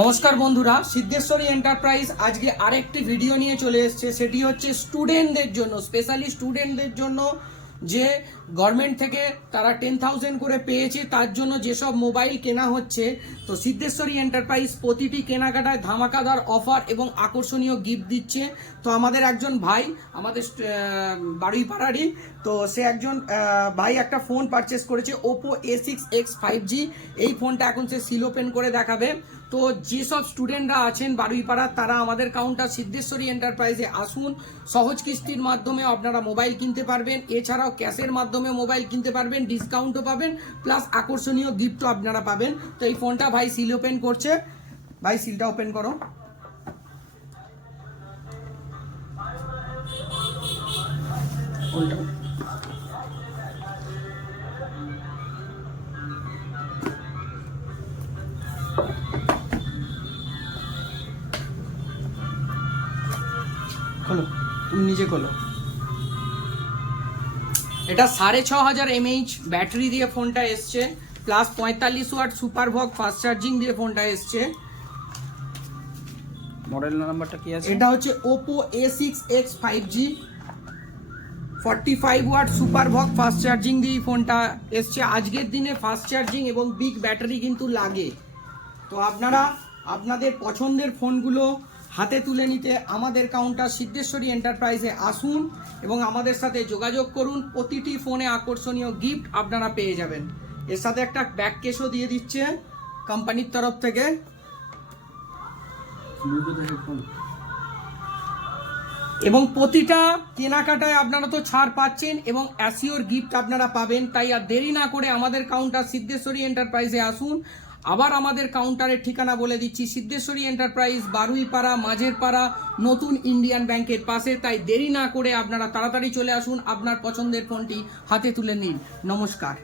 নমস্কার বন্ধুরা, সিদ্ধেশ্বরী এন্টারপ্রাইজ আজকে আরেকটি ভিডিও নিয়ে চলে এসেছে। সেটি হচ্ছে স্টুডেন্টদের জন্য, স্পেশালি স্টুডেন্টদের জন্য যে গভর্নমেন্ট থেকে তারা 10,000 করে পেয়েছে, তার জন্য যেসব মোবাইল কেনা হচ্ছে। তো সিদ্ধেশ্বরী এন্টারপ্রাইজ প্রতিটি কেনাকাটায় ধামাকাদার অফার এবং আকর্ষণীয় গিফট দিচ্ছে। তো আমাদের একজন ভাই, আমাদের বারুইপাড়ারই, তো সে একজন ভাই একটা ফোন পারচেস করেছে, ওপো A6X 5G। এই ফোনটা এখন সে সিল ওপেন করে দেখাবে। তো যেসব স্টুডেন্টরা আছেন বারুইপাড়ার, তারা আমাদের কাউন্টার সিদ্ধেশ্বরী এন্টারপ্রাইজে আসুন। সহজ কিস্তির মাধ্যমে আপনারা মোবাইল কিনতে পারবেন, এছাড়াও ক্যাশের মাধ্যমে মোবাইল কিনতে পারবেন, ডিসকাউন্টও পাবেন, প্লাস আকর্ষণীয় গিফটও আপনারা পাবেন। তো এই ফোনটা ভাই সিল ওপেন করছে। ভাই সিলটা ওপেন করো। খোলো, তুমি নিজে খোলো। এটা 6,500 mAh ব্যাটারি দিয়ে ফোনটা এসছে, plus 45 watt super VOOC fast charging দিয়ে ফোনটা এসছে। মডেল নাম্বারটা কি আছে? এটা হচ্ছে Oppo A6X 5G, 45 watt super VOOC fast charging দিয়ে ফোনটা এসছে। আজকের দিনে ফাস্ট চার্জিং এবং বিগ ব্যাটারি কিন্তু লাগে। তো আপনারা আপনাদের পছন্দের ফোনগুলো হাতে তুলে নিতে আমাদের কাউন্টার সিদ্ধেশ্বরী এন্টারপ্রাইজে আসুন এবং আমাদের সাথে যোগাযোগ করুন। প্রতিটি ফোনে আকর্ষণীয় গিফট আপনারা পেয়ে যাবেন। এর সাথে একটা ব্যাক কেসও দিয়ে দিচ্ছে কোম্পানির তরফ থেকে। এবং প্রতিটা কেনাকাটায় আপনারা তো ছাড় পাচ্ছেন এবং অ্যাসিওর গিফট আপনারা পাবেন। তাই আর দেরি না করে আমাদের কাউন্টার সিদ্ধেশ্বরী এন্টারপ্রাইজে আসুন। আবার আমাদের কাউন্টারের ঠিকানা বলে দিচ্ছি, সিদ্ধেশ্বরী এন্টারপ্রাইজ, বারুইপাড়া, মাঝের পাড়া, নতুন ইন্ডিয়ান ব্যাংকের পাশে। তাই দেরি না করে আপনারা তাড়াতাড়ি চলে আসুন, আপনার পছন্দের ফোনটি হাতে তুলে নিন। নমস্কার।